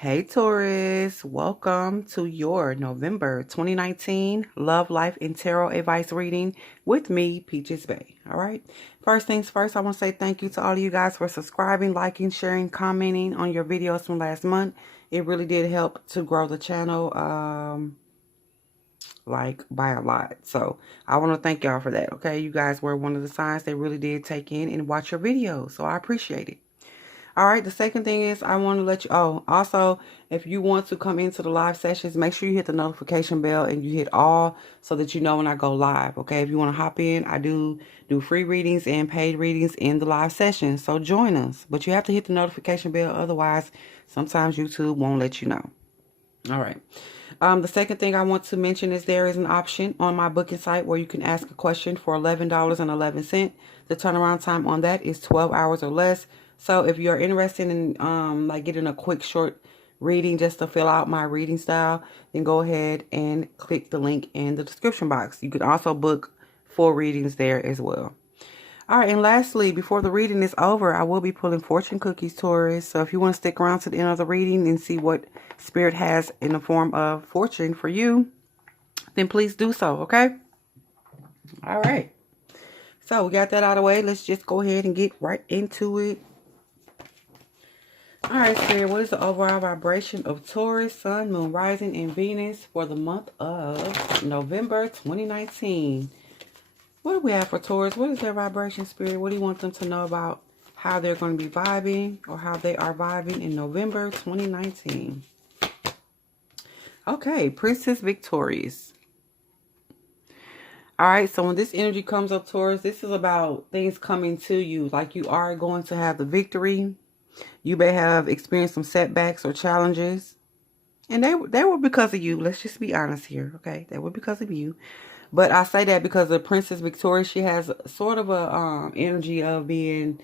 Hey Taurus, welcome to your November 2019 Love, Life, and Tarot Advice reading with me, Peachez-Bae. All right. First things first, I want to say thank you to all of you guys for subscribing, liking, sharing, commenting on your videos from last month. It really did help to grow the channel, like by a lot. So I want to thank y'all for that. Okay. You guys were one of the signs that really did take in and watch your videos. So I appreciate it. All right, the second thing is I want to let you, also, if you want to come into the live sessions, make sure you hit the notification bell and you hit all so that you know when I go live, okay? If you want to hop in, I do free readings and paid readings in the live sessions, so join us. But you have to hit the notification bell, otherwise, sometimes YouTube won't let you know. All right. The second thing I want to mention is there is an option on my booking site where you can ask a question for $11.11. The turnaround time on that is 12 hours or less. So if you're interested in like getting a quick short reading just to fill out my reading style, then go ahead and click the link in the description box. You can also book full readings there as well. All right, and lastly, before the reading is over, I will be pulling fortune cookies, Taurus. So if you want to stick around to the end of the reading and see what Spirit has in the form of fortune for you, then please do so, okay? All right. So we got that out of the way. Let's just go ahead and get right into it. All right, Spirit, what is the overall vibration of Taurus, Sun, Moon, Rising, and Venus for the month of November 2019? What do we have for Taurus? What is their vibration, Spirit? What do you want them to know about how they're going to be vibing or how they are vibing in November 2019? Okay, Princess Victorious. All right, so when this energy comes up, Taurus, this is about things coming to you. Like you are going to have the victory. You may have experienced some setbacks or challenges. And they were because of you. Let's just be honest here, okay? They were because of you. But I say that because the Princess Victoria, she has sort of a energy of being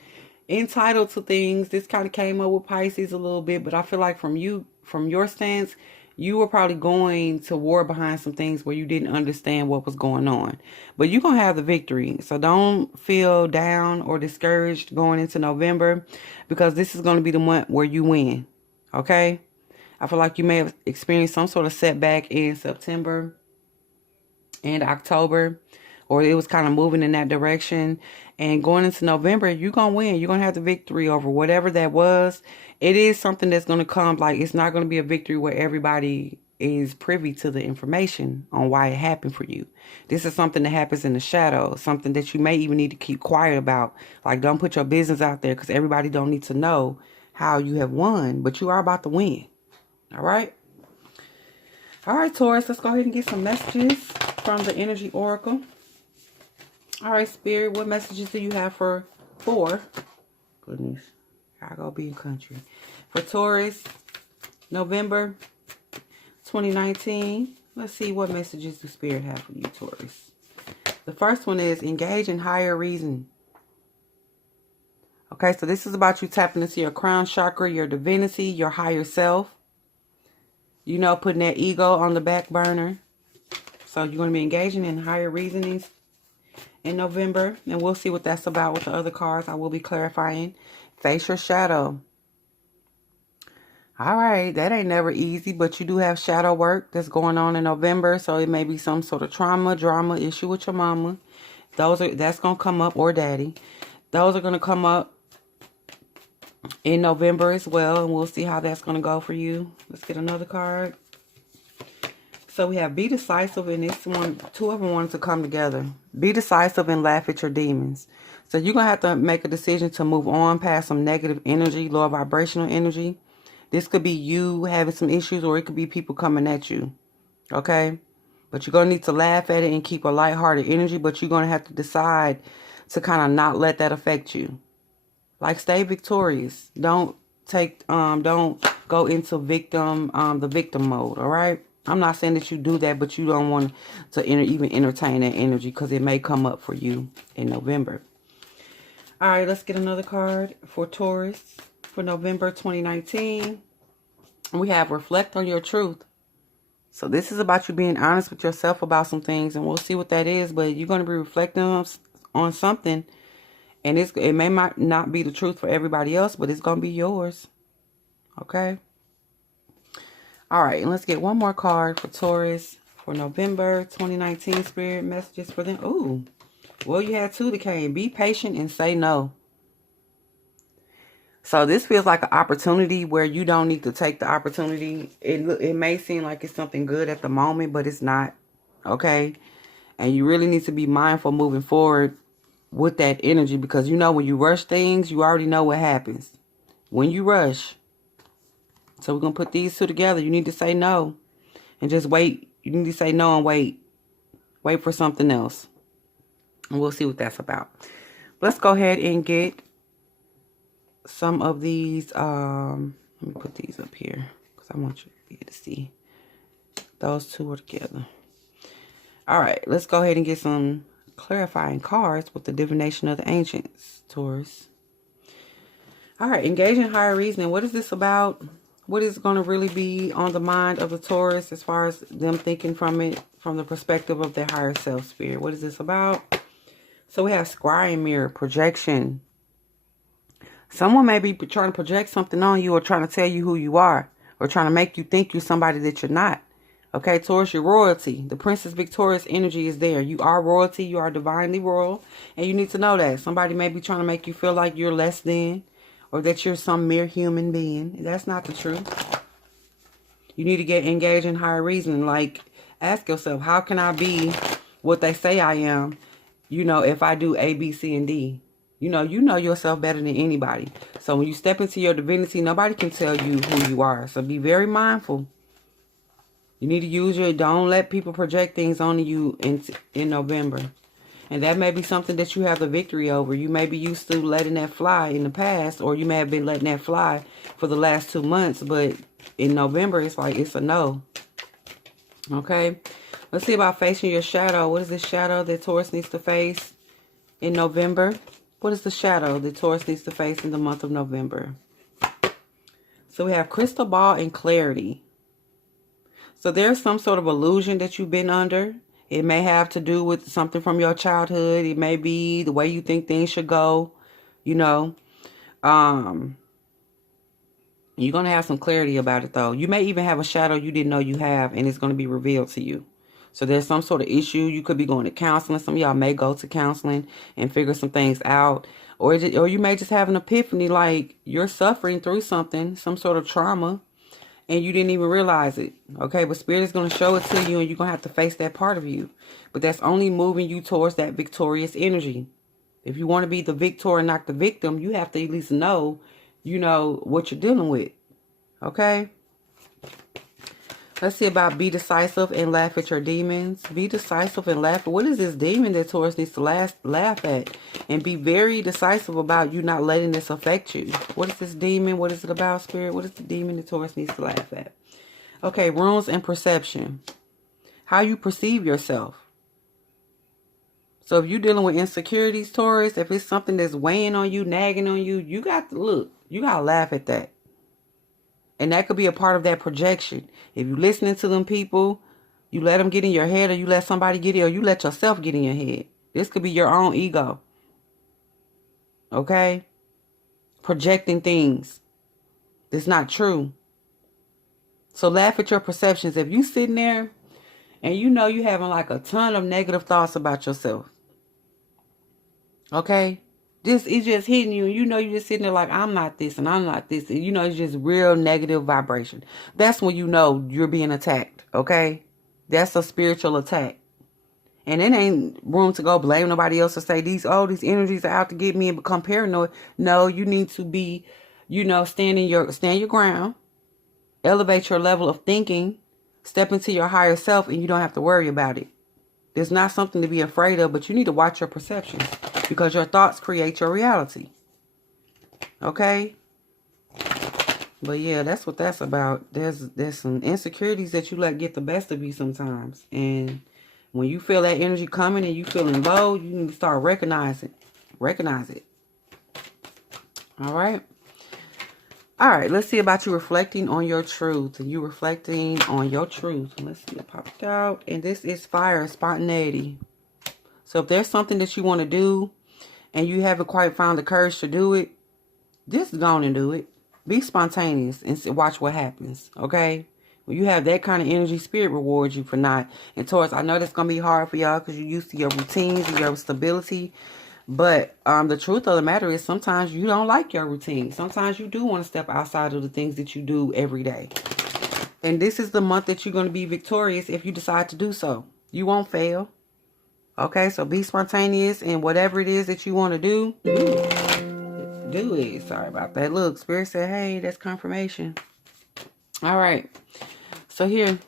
entitled to things. This kind of came up with Pisces a little bit, but I feel like from your stance, you were probably going to war behind some things where you didn't understand what was going on. But you're going to have the victory. So don't feel down or discouraged going into November, because this is going to be the month where you win. Okay? I feel like you may have experienced some sort of setback in September and October, or it was kind of moving in that direction. And going into November, you're going to win. You're going to have the victory over whatever that was. It is something that's going to come. Like, it's not going to be a victory where everybody is privy to the information on why it happened for you. This is something that happens in the shadows, something that you may even need to keep quiet about. Like, don't put your business out there because everybody don't need to know how you have won, but you are about to win. All right. All right, Taurus, let's go ahead and get some messages from the Energy Oracle. All right, Spirit, what messages do you have for goodness, I go be in country. For Taurus, November 2019. Let's see what messages the Spirit have for you, Taurus. The first one is engage in higher reason. Okay, so this is about you tapping into your crown chakra, your divinity, your higher self. You know, putting that ego on the back burner. So you're going to be engaging in higher reasonings in November. And we'll see what that's about with the other cards. I will be clarifying. Face your shadow. All right. That ain't never easy, but you do have shadow work that's going on in November. So it may be some sort of drama issue with your mama. That's going to come up, or daddy. Those are going to come up in November as well. And we'll see how that's going to go for you. Let's get another card. So we have be decisive, and this one, two of them wanted to come together. Be decisive and laugh at your demons. So you're going to have to make a decision to move on past some negative energy, lower vibrational energy. This could be you having some issues, or it could be people coming at you. Okay? But you're going to need to laugh at it and keep a lighthearted energy, but you're going to have to decide to kind of not let that affect you. Like, stay victorious. Don't go into the victim mode, all right? I'm not saying that you do that, but you don't want to even entertain that energy, because it may come up for you in November. All right, let's get another card for Taurus for November 2019. We have reflect on your truth. So this is about you being honest with yourself about some things, and we'll see what that is, but you're going to be reflecting on something, and it might not be the truth for everybody else, but it's going to be yours. Okay? All right, and let's get one more card for Taurus for November 2019. Spirit messages for them. Ooh, well, you had two that came. Be patient and say no. So this feels like an opportunity where you don't need to take the opportunity. It may seem like it's something good at the moment, but it's not. Okay? And you really need to be mindful moving forward with that energy, because you know when you rush things, you already know what happens. When you rush. So we're going to put these two together. You need to say no and just wait. You need to say no and wait. Wait for something else. And we'll see what that's about. Let's go ahead and get some of these. Let me put these up here because I want you to see. Those two are together. All right, let's go ahead and get some clarifying cards with the divination of the ancients, Taurus. All right, engaging higher reasoning. What is this about? What is going to really be on the mind of the Taurus as far as them thinking from it, from the perspective of their higher self spirit? What is this about? So we have scrying mirror, projection. Someone may be trying to project something on you or trying to tell you who you are or trying to make you think you're somebody that you're not. Okay, Taurus, you're royalty. The Princess Victorious energy is there. You are royalty. You are divinely royal. And you need to know that. Somebody may be trying to make you feel like you're less than or that you're some mere human being. That's not the truth. You need to get engaged in higher reasoning. Like, ask yourself, how can I be what they say I am, you know, if I do A, B, C, and D? You know yourself better than anybody. So when you step into your divinity, nobody can tell you who you are. So be very mindful. You need to use don't let people project things on you in November. And that may be something that you have the victory over. You may be used to letting that fly in the past, or you may have been letting that fly for the last 2 months. But in November, it's like it's a no. Okay? Let's see about facing your shadow. What is the shadow that Taurus needs to face in November? What is the shadow that Taurus needs to face in the month of November? So we have crystal ball and clarity. So there's some sort of illusion that you've been under. It may have to do with something from your childhood. It may be the way you think things should go. You know. You're going to have some clarity about it, though. You may even have a shadow you didn't know you have, and it's going to be revealed to you. So there's some sort of issue. You could be going to counseling. Some of y'all may go to counseling and figure some things out. Or you may just have an epiphany, like you're suffering through something, some sort of trauma, and you didn't even realize it. Okay, but Spirit is going to show it to you, and you're going to have to face that part of you. But that's only moving you towards that victorious energy. If you want to be the victor and not the victim, you have to at least know, you know, what you're dealing with. Okay? Let's see about be decisive and laugh at your demons. Be decisive and laugh. What is this demon that Taurus needs to laugh at? And be very decisive about you not letting this affect you. What is this demon? What is it about, Spirit? What is the demon that Taurus needs to laugh at? Okay, rules and perception. How you perceive yourself. So if you're dealing with insecurities, Taurus, if it's something that's weighing on you, nagging on you, you got to look. You got to laugh at that. And that could be a part of that projection. If you're listening to them people, you let them get in your head, or you let somebody get in, or you let yourself get in your head. This could be your own ego. Okay? Projecting things that's not true. So laugh at your perceptions. If you sitting there and you know you having like a ton of negative thoughts about yourself. Okay? It's just hitting you, and you know you're just sitting there like, I'm not this and I'm not this. And you know it's just real negative vibration. That's when you know you're being attacked, okay? That's a spiritual attack. And it ain't room to go blame nobody else or say these energies are out to get me and become paranoid. No, you need to be, you know, stand your ground, elevate your level of thinking, step into your higher self, and you don't have to worry about it. There's not something to be afraid of, but you need to watch your perceptions, because your thoughts create your reality. Okay? But yeah, that's what that's about. There's some insecurities that you let get the best of you sometimes. And when you feel that energy coming and you feeling low, you need to start recognizing. Recognize it. All right? All right, let's see about you reflecting on your truth. And you reflecting on your truth. Let's see, it popped out. And this is fire, spontaneity. So if there's something that you want to do and you haven't quite found the courage to do it, just go on and do it. Be spontaneous and watch what happens, okay? When you have that kind of energy, Spirit rewards you for not. And Taurus, I know that's going to be hard for y'all because you're used to your routines and your stability. But the truth of the matter is sometimes you don't like your routine. Sometimes you do want to step outside of the things that you do every day. And this is the month that you're going to be victorious if you decide to do so. You won't fail. Okay, so be spontaneous in whatever it is that you want to do. Do it. Sorry about that. Look, Spirit said, hey, that's confirmation. All right. So here,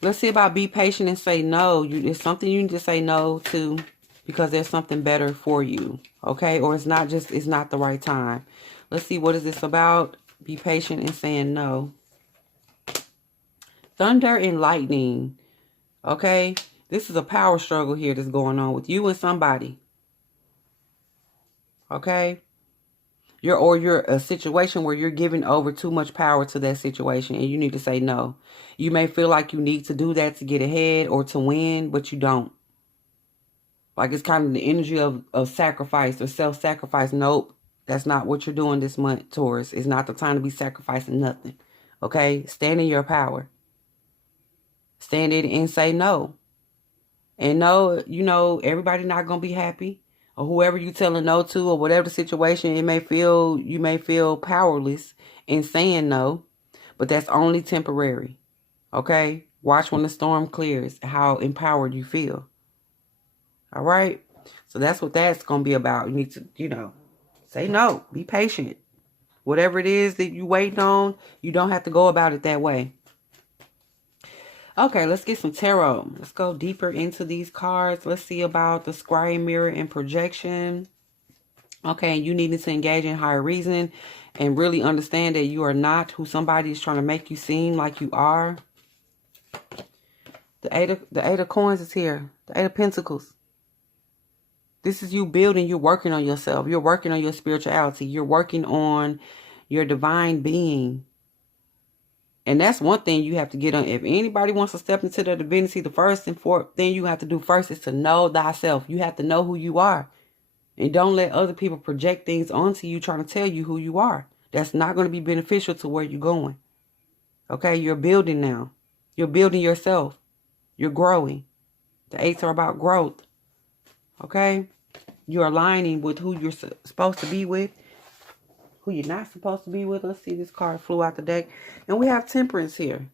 let's see about be patient and say no. It's something you need to say no to because there's something better for you. Okay, or it's not the right time. Let's see, what is this about? Be patient and saying no. Thunder and lightning. Okay, this is a power struggle here that's going on with you and somebody. Okay, you're a situation where you're giving over too much power to that situation and you need to say no. You may feel like you need to do that to get ahead or to win, but you don't. Like it's kind of the energy of sacrifice or self-sacrifice. Nope, that's not what you're doing this month, Taurus. It's not the time to be sacrificing nothing. Okay, stand in your power. Stand in and say no. And no, you know, everybody not going to be happy. Or whoever you telling no to, or whatever the situation, you may feel powerless in saying no, but that's only temporary. Okay? Watch when the storm clears, how empowered you feel. All right? So that's what that's going to be about. You need to, say no. Be patient. Whatever it is that you waiting on, you don't have to go about it that way. Okay, let's get some tarot. Let's go deeper into these cards. Let's see about the scrying mirror and projection. Okay, you needed to engage in higher reasoning and really understand that you are not who somebody is trying to make you seem like you are. The eight of coins is here. The 8 of pentacles. This is you building. You're working on yourself. You're working on your spirituality. You're working on your divine being. And that's one thing you have to get on. If anybody wants to step into their divinity, the first and fourth thing you have to do first is to know thyself. You have to know who you are. And don't let other people project things onto you trying to tell you who you are. That's not going to be beneficial to where you're going. Okay, you're building now. You're building yourself. You're growing. The 8s are about growth. Okay, you're aligning with who you're supposed to be with. Who you're not supposed to be with. Let's see, this card flew out the deck. And we have temperance here.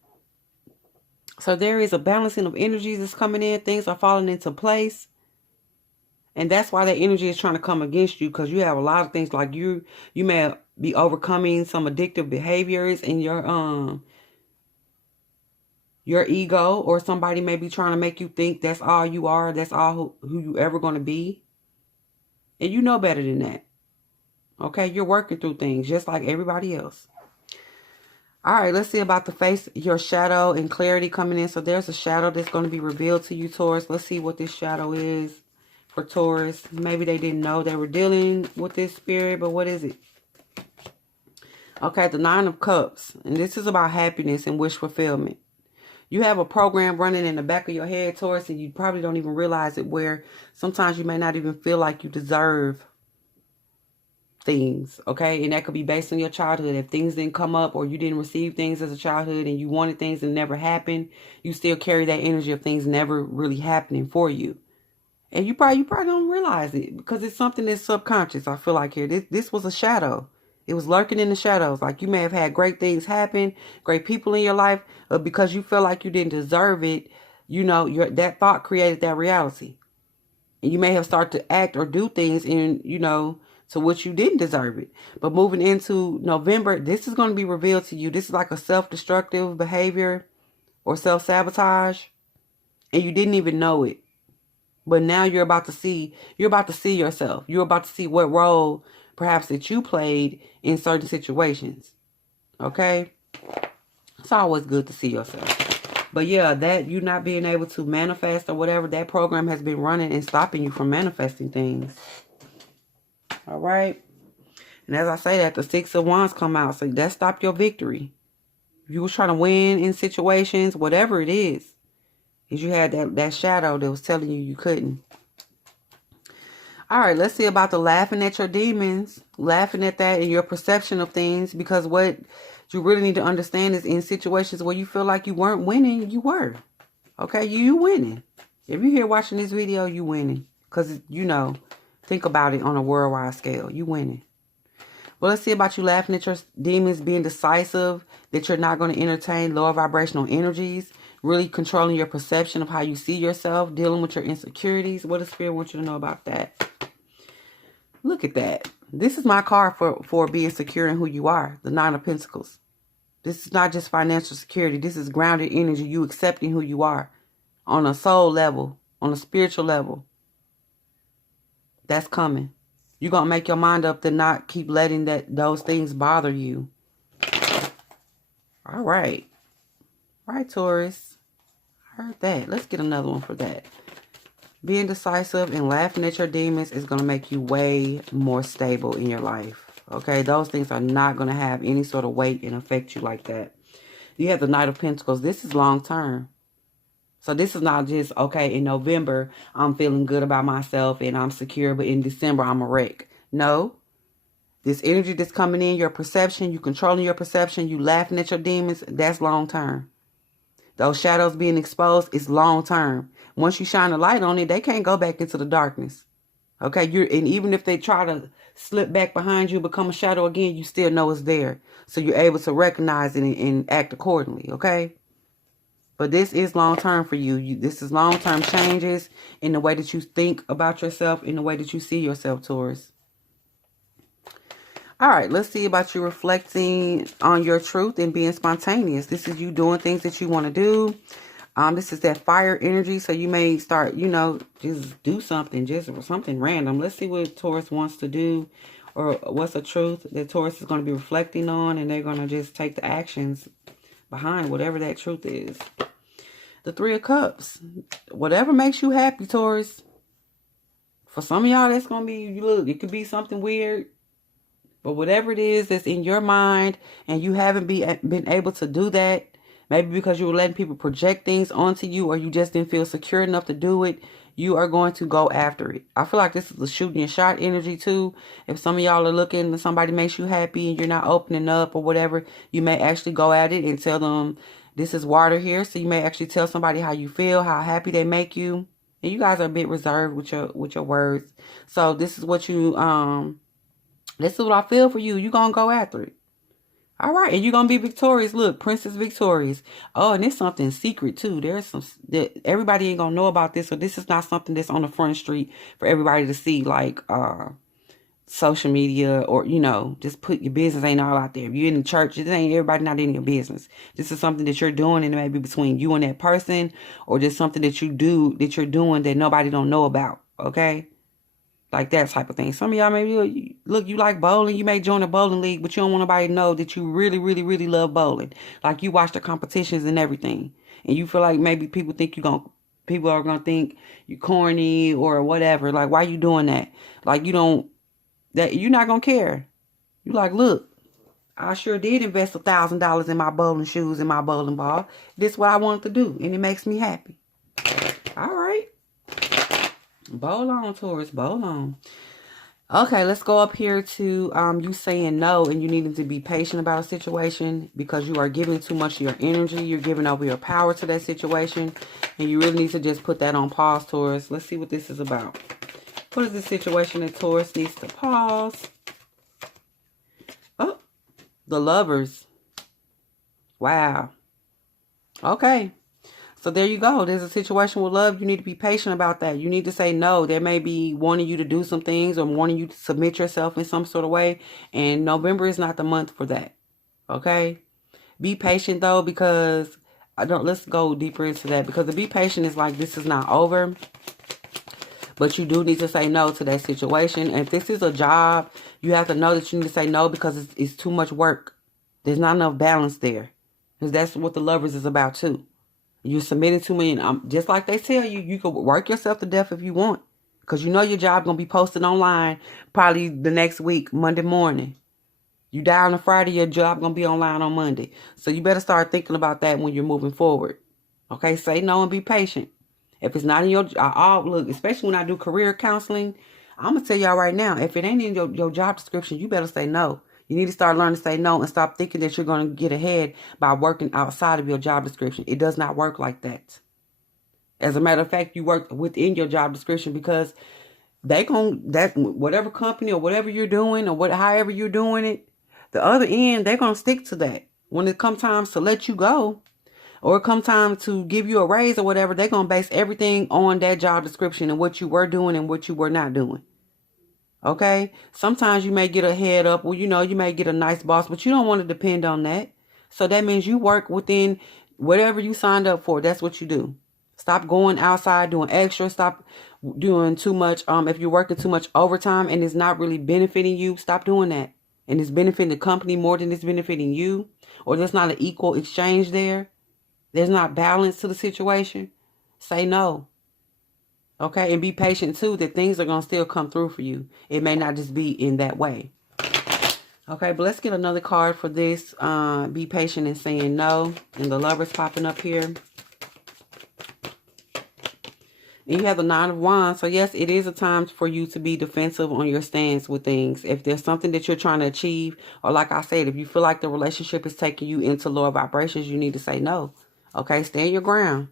So there is a balancing of energies that's coming in. Things are falling into place. And that's why that energy is trying to come against you. Because you have a lot of things like you may be overcoming some addictive behaviors in your ego. Or somebody may be trying to make you think that's all you are. That's all who you ever going to be. And you know better than that. Okay, you're working through things just like everybody else. All right, let's see about the face, your shadow and clarity coming in. So there's a shadow that's going to be revealed to you, Taurus. Let's see what this shadow is for Taurus. Maybe they didn't know they were dealing with this spirit, but what is it? Okay, the 9 of Cups. And this is about happiness and wish fulfillment. You have a program running in the back of your head, Taurus, and you probably don't even realize it, where sometimes you may not even feel like you deserve things, okay? And that could be based on your childhood. If things didn't come up or you didn't receive things as a childhood and you wanted things that never happened, you still carry that energy of things never really happening for you. And you probably don't realize it because it's something that's subconscious. I feel like here, this was a shadow. It was lurking in the shadows. Like you may have had great things happen, great people in your life, but because you felt like you didn't deserve it, that thought created that reality. And you may have started to act or do things in, to which you didn't deserve it. But moving into November, this is going to be revealed to you. This is like a self-destructive behavior or self-sabotage. And you didn't even know it. But now you're about to see yourself. You're about to see what role perhaps that you played in certain situations. Okay? It's always good to see yourself. But yeah, that you not being able to manifest or whatever, that program has been running and stopping you from manifesting things. All right. And as I say that, the 6 of Wands come out. So that stopped your victory. If you were trying to win in situations, whatever it is you had that shadow that was telling you couldn't. All right, let's see about the laughing at your demons. Laughing at that and your perception of things. Because what You really need to understand is in situations where you feel like you weren't winning, you were. Okay, you winning. If you're here watching this video, you winning. Because, you know, think about it on a worldwide scale. You winning. Well, let's see about you laughing at your demons, being decisive, that you're not going to entertain lower vibrational energies, really controlling your perception of how you see yourself, dealing with your insecurities. What does Spirit want you to know about that? Look at that. This is my card for being secure in who you are, the Nine of Pentacles. This is not just financial security. This is grounded energy, you accepting who you are on a soul level, on a spiritual level. That's coming. You're going to make your mind up to not keep letting those things bother you. All right. All right, Taurus. I heard that. Let's get another one for that. Being decisive and laughing at your demons is going to make you way more stable in your life. Okay, those things are not going to have any sort of weight and affect you like that. You have the Knight of Pentacles. This is long term. So this is not just, okay, in November, I'm feeling good about myself and I'm secure, but in December, I'm a wreck. No. This energy that's coming in, your perception, you controlling your perception, you laughing at your demons, that's long term. Those shadows being exposed is long term. Once you shine a light on it, they can't go back into the darkness. Okay, and even if they try to slip back behind you, become a shadow again, you still know it's there. So you're able to recognize it and act accordingly, okay? But this is long-term for you. This is long-term changes in the way that you think about yourself, in the way that you see yourself, Taurus. All right, let's see about you reflecting on your truth and being spontaneous. This is you doing things that you want to do. This is that fire energy, so you may start, you know, just do something, just something random. Let's see what Taurus wants to do, or what's a truth that Taurus is going to be reflecting on, and they're going to just take the actions behind whatever that truth is. The Three of Cups. Whatever makes you happy, Taurus. For some of y'all, that's going to be, look, it could be something weird. But whatever it is that's in your mind and you haven't been able to do that, maybe because you were letting people project things onto you or you just didn't feel secure enough to do it, you are going to go after it. I feel like this is a shooting your shot energy too. If some of y'all are looking and somebody makes you happy and you're not opening up or whatever, you may actually go at it and tell them, this is water here. So you may actually tell somebody how you feel, how happy they make you. And you guys are a bit reserved with your words. So this is what you, this is what I feel for you. You're going to go after it. All right. And you're going to be victorious. Look, Princess victorious. Oh, and it's something secret too. There's some that everybody ain't going to know about this. So this is not something that's on the front street for everybody to see, like social media or, you know, just put your business ain't all out there. If you're in the church, it ain't everybody not in your business. This is something that you're doing and it may be between you and that person or just something that you do, that you're doing that nobody don't know about. Okay. Like that type of thing. Some of y'all maybe, look, you like bowling. You may join a bowling league, but you don't want nobody to know that you really, really, really love bowling. Like you watch the competitions and everything. And you feel like maybe people are going to think you corny or whatever. Like, why you doing that? Like, you're not going to care. You like, look, I sure did invest $1,000 in my bowling shoes and my bowling ball. This is what I wanted to do. And it makes me happy. All right. Bowl on, Taurus. Bowl on. Okay, let's go up here to you saying no and you needing to be patient about a situation because you are giving too much of your energy. You're giving over your power to that situation. And you really need to just put that on pause, Taurus. Let's see what this is about. What is the situation that Taurus needs to pause? Oh, the Lovers. Wow. Okay. So there you go. There's a situation with love. You need to be patient about that. You need to say no. There may be wanting you to do some things or wanting you to submit yourself in some sort of way. And November is not the month for that. Okay? Be patient though, because let's go deeper into that. Because to be patient is like, this is not over. But you do need to say no to that situation. And if this is a job, you have to know that you need to say no because it's too much work. There's not enough balance there. Because that's what the Lovers is about too. You're submitting to me, and just like they tell you, you can work yourself to death if you want. Because you know your job going to be posted online probably the next week, Monday morning. You die on a Friday, your job going to be online on Monday. So you better start thinking about that when you're moving forward. Okay, say no and be patient. If it's not in your look, especially when I do career counseling, I'm going to tell y'all right now, if it ain't in your job description, you better say no. You need to start learning to say no and stop thinking that you're going to get ahead by working outside of your job description. It does not work like that. As a matter of fact, you work within your job description because whatever company or whatever you're doing or however you're doing it, the other end, they're going to stick to that. When it comes time to let you go or it come time to give you a raise or whatever, they're going to base everything on that job description and what you were doing and what you were not doing. Okay? Sometimes you may get a head up or, you may get a nice boss, but you don't want to depend on that. So that means you work within whatever you signed up for. That's what you do. Stop going outside doing extra. Stop doing too much. If you're working too much overtime and it's not really benefiting you, stop doing that. And it's benefiting the company more than it's benefiting you, or there's not an equal exchange there. There's not balance to the situation. Say no. Okay, and be patient too, that things are going to still come through for you. It may not just be in that way. Okay, but let's get another card for this. Be patient in saying no. And the Lover's popping up here. And you have the Nine of Wands. So yes, it is a time for you to be defensive on your stance with things. If there's something that you're trying to achieve, or like I said, if you feel like the relationship is taking you into lower vibrations, you need to say no. Okay, stand your ground.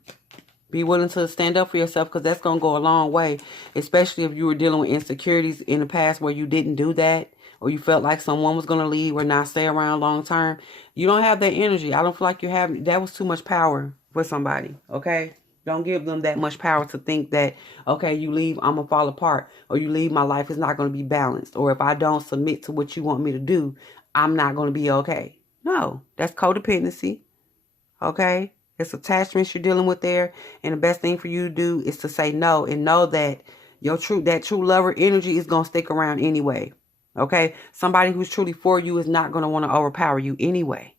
Be willing to stand up for yourself, because that's going to go a long way, especially if you were dealing with insecurities in the past where you didn't do that, or you felt like someone was going to leave or not stay around long term. You don't have that energy. I don't feel like you have. That was too much power for somebody. Okay, don't give them that much power to think that, okay, you leave, I'm going to fall apart, or you leave, my life is not going to be balanced, or if I don't submit to what you want me to do, I'm not going to be okay. No, that's codependency. Okay. It's attachments you're dealing with there. And the best thing for you to do is to say no and know that that true lover energy is going to stick around anyway. Okay. Somebody who's truly for you is not going to want to overpower you anyway.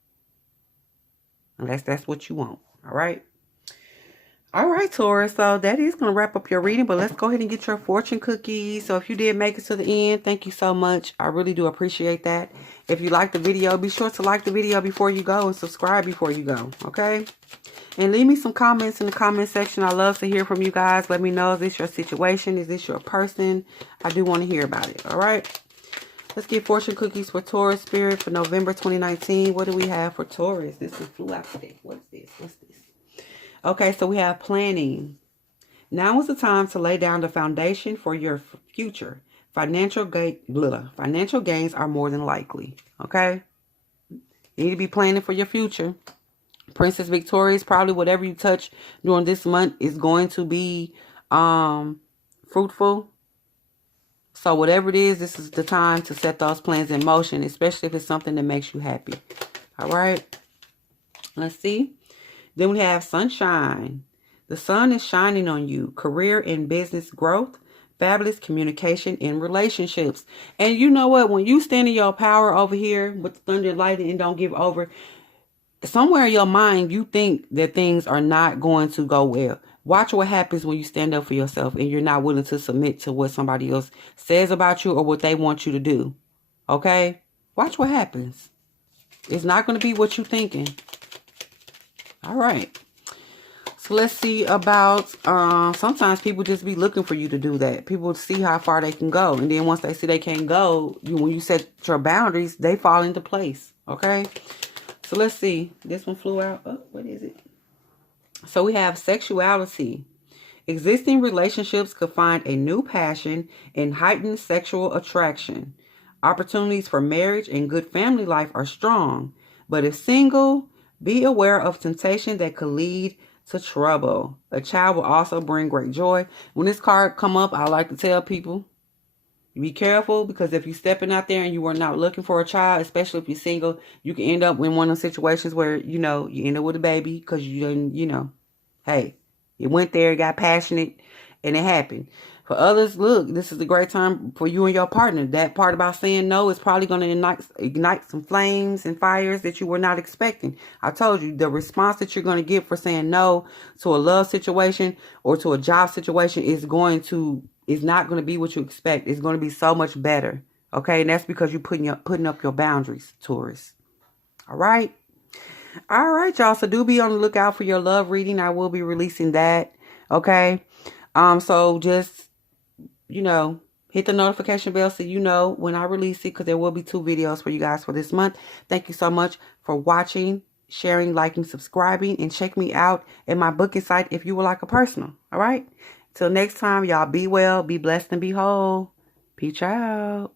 Unless that's what you want. All right. All right, Taurus. So that is going to wrap up your reading, but let's go ahead and get your fortune cookies. So if you did make it to the end, thank you so much. I really do appreciate that. If you liked the video, be sure to like the video before you go and subscribe before you go. Okay. And leave me some comments in the comment section. I love to hear from you guys. Let me know, is this your situation? Is this your person? I do want to hear about it. All right. Let's get fortune cookies for Taurus spirit for November 2019. What do we have for Taurus? This is flew out today. What's this? What's this? Okay, so we have planning. Now is the time to lay down the foundation for your future. Financial gains are more than likely. Okay. You need to be planning for your future. Princess Victorious, probably whatever you touch during this month is going to be fruitful. So whatever it is, this is the time to set those plans in motion, especially if it's something that makes you happy. All right. Let's see. Then we have sunshine. The sun is shining on you. Career and business growth. Fabulous communication in relationships. And you know what? When you stand in your power over here with the thunder and lightning and don't give over, somewhere in your mind, you think that things are not going to go well. Watch what happens when you stand up for yourself and you're not willing to submit to what somebody else says about you or what they want you to do. Okay? Watch what happens. It's not going to be what you're thinking. All right. So let's see about, sometimes people just be looking for you to do that. People see how far they can go. And then once they see they can't go, when you set your boundaries, they fall into place. Okay? So let's see. This one flew out. Oh, what is it? So we have sexuality. Existing relationships could find a new passion and heightened sexual attraction. Opportunities for marriage and good family life are strong. But if single, be aware of temptation that could lead to trouble. A child will also bring great joy. When this card come up, I like to tell people, be careful, because if you're stepping out there and you are not looking for a child, especially if you're single, you can end up in one of those situations where, you end up with a baby because you didn't, hey, you went there, got passionate, and it happened. For others, look, this is a great time for you and your partner. That part about saying no is probably going to ignite some flames and fires that you were not expecting. I told you, the response that you're going to get for saying no to a love situation or to a job situation is not going to be what you expect. It's going to be so much better. Okay. And that's because you're putting up your boundaries, Taurus. All right. All right, y'all. So do be on the lookout for your love reading. I will be releasing that. Okay. So just, hit Hit the notification bell so you know when I release it, because there will be 2 videos for you guys for this month. Thank you so much for watching, sharing, liking, subscribing, and check me out at my booking site if you would like a personal. All right? Till next time, y'all be well, be blessed, and be whole. Peace out.